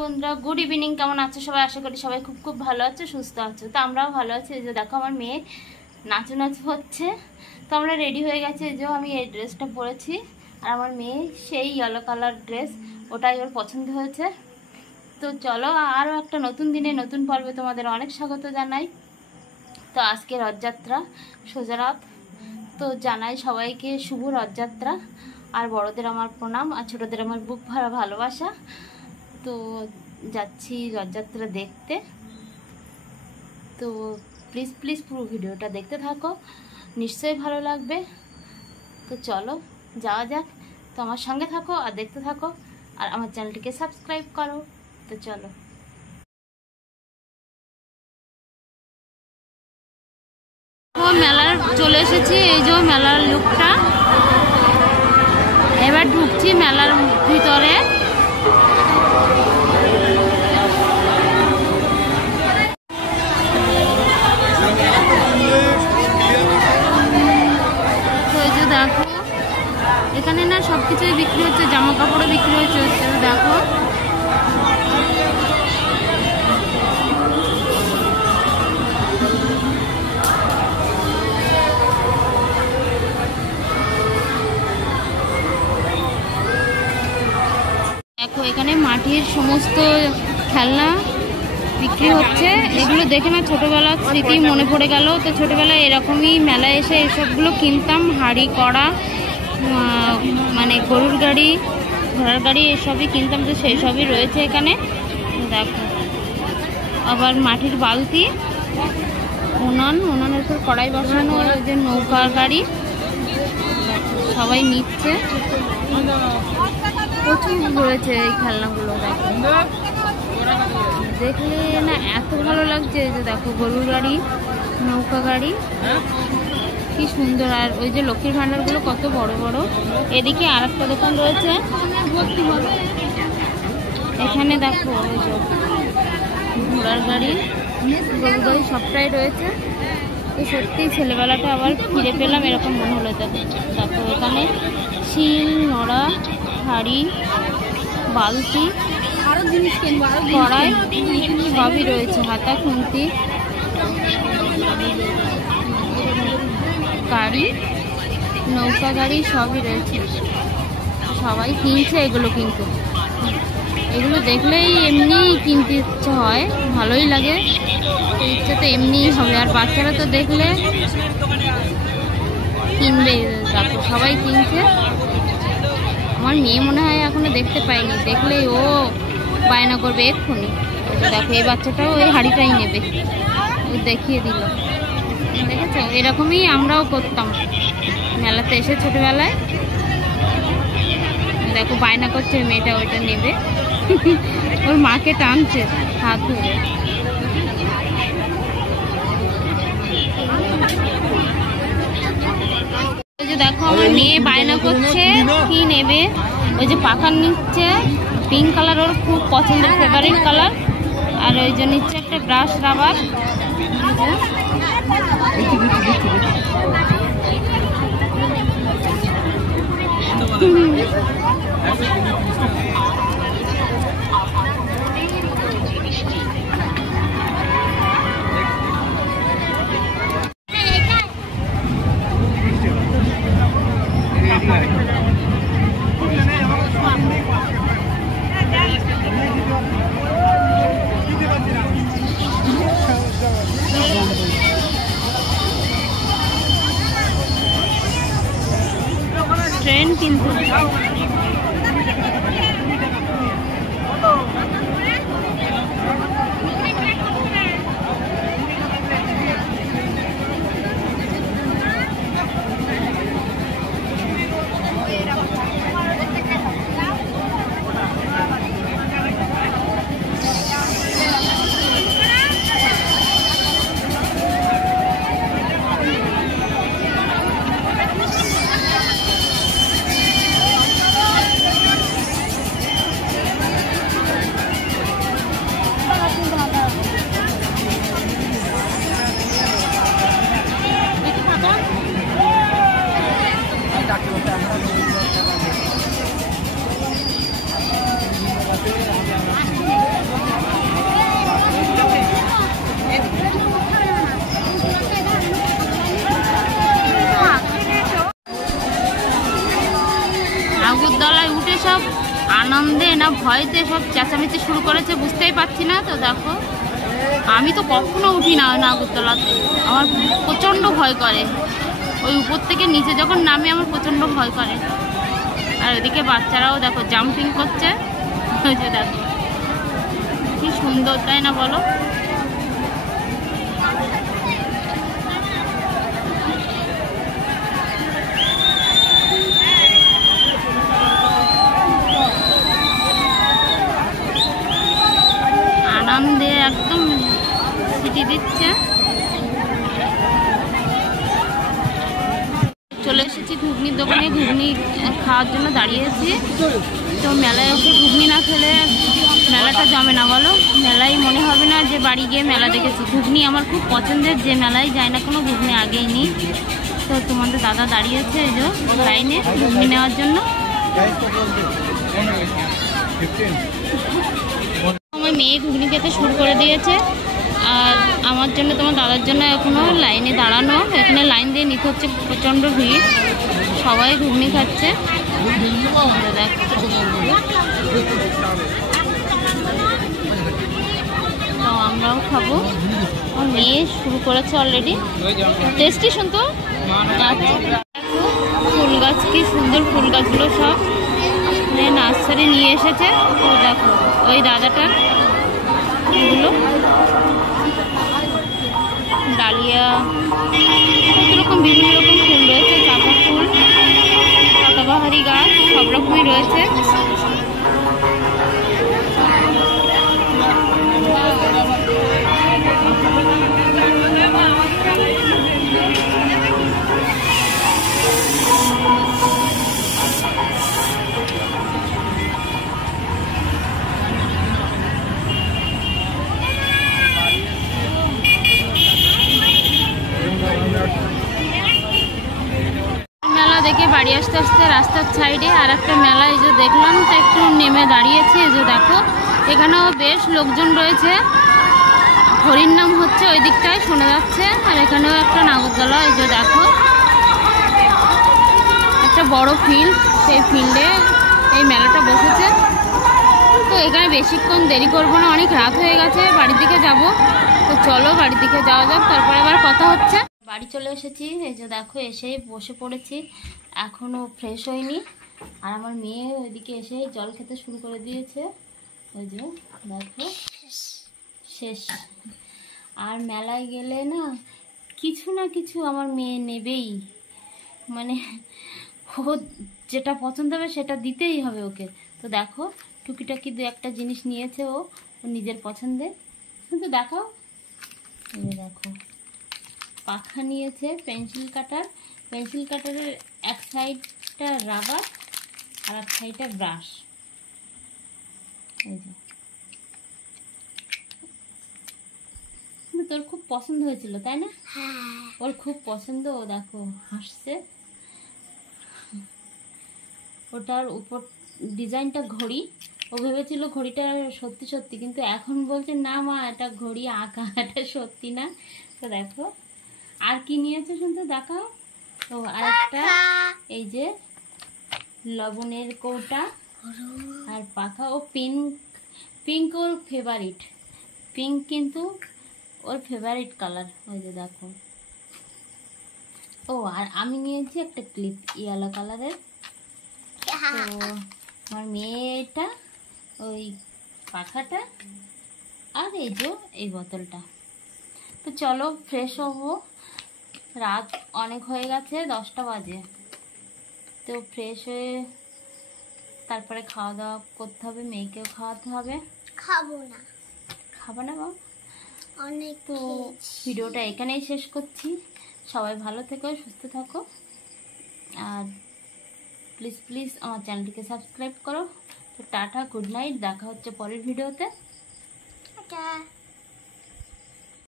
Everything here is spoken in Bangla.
বন্ধুরা, গুড ইভিনিং। কেমন আছো সবাই? আশা করি সবাই খুব খুব ভালো আছো, সুস্থ আছো। তো আমরাও ভালো আছি। এই যে দেখো আমার মেয়ে নাচ হচ্ছে। তো আমরা রেডি হয়ে গেছি। এই যে আমি এই ড্রেসটা পরেছি, আর আমার মেয়ে সেই ইয়েলো কালার ড্রেস, ওটাই ওর পছন্দ হয়েছে। তো চলো, আরও একটা নতুন দিনে নতুন পর্বে তোমাদের অনেক স্বাগত জানাই। তো আজকে রথযাত্রা, সোজা রথ। তো জানাই সবাইকে শুভ রথযাত্রা। আর বড়দের আমার প্রণাম, আর ছোটদের আমার বুক ভরা ভালোবাসা। তো যাচ্ছি রথযাত্রা দেখতে। তো প্লিজ পুরো ভিডিওটা দেখতে থাকো, নিশ্চয়ই ভালো লাগবে। তো চলো যাওয়া যাক। তো আমার সঙ্গে থাকো আর দেখতে থাকো, আর আমার চ্যানেলটিকে সাবস্ক্রাইব করো। তো চলো। মেলার চলে এসেছি, এই যে মেলার লুকটা। এবার ঢুকছি মেলার ভিতরে। তো এই যে দেখো, এখানে না সবকিছুই বিক্রি হচ্ছে, জামা কাপড়ও বিক্রি হচ্ছে। দেখো দেখো, এখানে মাটির সমস্ত খেলনা বিক্রি হচ্ছে। এগুলো দেখে না ছোটবেলার স্মৃতি মনে পড়ে গেল। তো ছোটবেলায় এরকমই মেলায় এসে এসবগুলো কিনতাম। হাঁড়ি কড়া, মানে গরুর গাড়ি, ঘোড়ার গাড়ি, এসবই কিনতাম। তো সেই সবই রয়েছে এখানে। দেখো আবার মাটির বালতি, উনানের উপর কড়াই বসানো, ওই যে নৌকার গাড়ি, সবাই নিচ্ছে। প্রচুর রয়েছে এই খেলনাগুলো। দেখলে না এত ভালো লাগছে। যে দেখো গরুর গাড়ি, নৌকা গাড়ি, কি সুন্দর। আর ওই যে লক্ষ্মীর ভান্ডারগুলো কত বড় বড়। এদিকে আর একটা দোকান রয়েছে, এখানে দেখো ওই যে ঘোড়ার গাড়ি, গরুর গাড়ি সবটাই রয়েছে। তো সত্যি ছেলেবেলাটা আবার ফিরে পেলাম এরকম মনে হলো। দেখো এখানে শিল নোড়া, হাঁড়ি, বালতি, কড়াই সবই রয়েছে। হাতা খুন্তি, গাড়ি, নৌকা গাড়ি সবই রয়েছে। সবাই কিনছে এগুলো। কিন্তু এগুলো দেখলেই এমনি কিনতে ইচ্ছে হয়, ভালোই লাগে। ইচ্ছে তো এমনিই হবে। আর বাচ্চারা তো দেখলে কিনবে। দেখো সবাই কিনছে। আমার মেয়ে মনে হয় এখনো দেখতে পাইনি, দেখলেই ও বায়না করবে এক্ষুনি। দেখো এই বাচ্চাটাও ওই হাঁড়িটাই নেবে, ও দেখিয়ে দিল। দেখেছো, এরকমই আমরাও করতাম মেলাতে এসে ছোটবেলায়। দেখো বায়না করছে মেয়েটা, ওইটা নেবে। ওর মাকে টানছে হাত ধরে। ওই যে দেখো আমার মেয়ে বায়না করছে কি নেবে। ওই যে পাখার নিচ্ছে পিঙ্ক কালার, ওর খুব পছন্দের ফেভারিট কালার। আর ওই যে নিচ্ছে একটা ব্রাশ রাবার। ট্রেন কিন্তু আনন্দে না ভয়তে সব চেঁচামেচি শুরু করেছে বুঝতেই পারছি না। তো দেখো আমি তো কখনো উঠি না নাগরদোলাতে, আমার প্রচণ্ড ভয় করে। ওই উপর থেকে নিচে যখন নামে আমার প্রচণ্ড ভয় করে। আর ওইদিকে বাচ্চারাও দেখো জাম্পিং করছে। ওই যে দেখো কি সুন্দর, তাই না বলো? আনন্দে একদম সিটি দিচ্ছে। চলে এসেছি ঘুগনির দোকানে, ঘুগনি খাওয়ার জন্য দাঁড়িয়েছি। তো মেলায় এসে ঘুগনি না খেলে মেলাটা জমে না বলো? মেলায় মনে হবে না যে বাড়ি গিয়ে মেলা দেখেছি। ঘুগনি আমার খুব পছন্দের, যে মেলায় যায় না কোনো ঘুগনি আগেই নিই। তো তোমাদের দাদা দাঁড়িয়েছে এই যে লাইনে ঘুগনি নেওয়ার জন্য। আমার মেয়ে ঘুগনি খেতে শুরু করে দিয়েছে, আর আমার জন্য তোমার দাদার জন্য এখনো লাইনে দাঁড়ানো। এখানে লাইন দিয়ে নিতে হচ্ছে, প্রচণ্ড ভিড়, সবাই ঘুগনি খাচ্ছে। তো আমরাও খাবো। আমার মেয়ে শুরু করেছে অলরেডি। টেস্টি শুনতো। ফুল গাছ, কি সুন্দর ফুল গাছগুলো সব নার্সারি নিয়ে এসেছে। তো দেখো ওই দাদাটা এগুলো ডালিয়া, কত রকম বিভিন্ন রকম ফুল রয়েছে, চাপা ফুল, পাতাবাহারি গাছ, সব রকমই রয়েছে। মেলা দেখে বাড়ি আসতে আসতে রাস্তার সাইডে আর একটা মেলা এই যে দেখলাম, তো একটু নেমে দাঁড়িয়েছি। এই যে দেখো এখানেও বেশ লোকজন রয়েছে, হরির নাম হচ্ছে ওই দিকটায় শোনা যাচ্ছে। আর এখানেও একটা নাগরদোলা, এই যে দেখো একটা বড় ফিল্ড, সেই ফিল্ডে এই মেলাটা বসেছে। তো এখানে বেশিক্ষণ দেরি করবো না, অনেক রাত হয়ে গেছে, বাড়ির দিকে যাব। তো চলো বাড়ির দিকে যাওয়া যাক, তারপরে আবার কথা হচ্ছে। বাড়ি চলে এসেছি, এই যে দেখো এসেই বসে পড়েছি, এখনও ফ্রেশ হয়নি। আর আমার মেয়ে ওইদিকে এসে জল খেতে শুরু করে দিয়েছে। ওই যে দেখো শেষ। আর মেলায় গেলে না কিছু না কিছু আমার মেয়ে নেবেই, মানে ও যেটা পছন্দ হবে সেটা দিতেই হবে ওকে। তো দেখো টুকিটাকি দু একটা জিনিস নিয়েছে ও নিজের পছন্দে। কিন্তু দেখাও, দেখো পাখা নিয়েছে, পেন্সিল কাটার, পেন্সিল কাটারের এক সাইডটা রাবার আর এক সাইডটা ব্রাশ। এই যে তোর খুব পছন্দ হয়েছিল তাই না? ওর খুব পছন্দ। ও দেখো হাসছে। ওটার উপর ডিজাইনটা ঘড়ি, ও ভেবেছিল ঘড়িটা সত্যি সত্যি, কিন্তু এখন বলছে না মা এটা ঘড়ি আঁকা, এটা সত্যি না। তো দেখো আর কি নিয়েছে শুনতে দেখাও। ও আর একটা এই যে লবণের কৌটা আর পাখা। ও পিঙ্ক, পিঙ্ক ওর ফেভারিট, পিঙ্ক কিন্তু ওর ফেভারিট কালার। ওই যে দেখো। ও আর আমি নিয়েছি একটা ক্লিপ ইয়েলো কালারের। তো আমার মেয়েটা ওই পাখাটা আর এই যে এই বোতলটা। তো চলো ফ্রেশ হবো, রাত অনেক হয়ে গেছে, 10টা বাজে। তো ফ্রেশ হয়ে তারপরে খাওয়া দাওয়া করতে হবে, মেয়েকেও খাওয়াতে হবে। খাবো না। খাবো না বাবা? অনেক। তো ভিডিওটা এখানেই শেষ করছি। সবাই ভালো থেকো, সুস্থ থাকো, আর প্লিজ প্লিজ আমার চ্যানেলটিকে সাবস্ক্রাইব করো। তো টাটা, গুড নাইট, দেখা হচ্ছে পরের ভিডিওতে। টাটা।